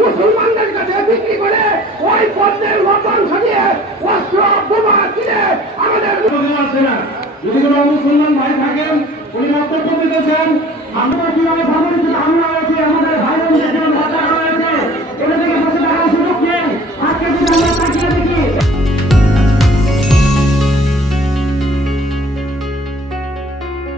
মুসলমানদের কাছে বিক্রি করে ওই পণ্যের মতন সাজিয়ে অস্ত্র বোমা কিনে আমাদের যদি কোনো মুসলমান ভাই থাকেন উনি বক্তব্য দিতেছেন আমরা কিভাবে হামলা হয়েছে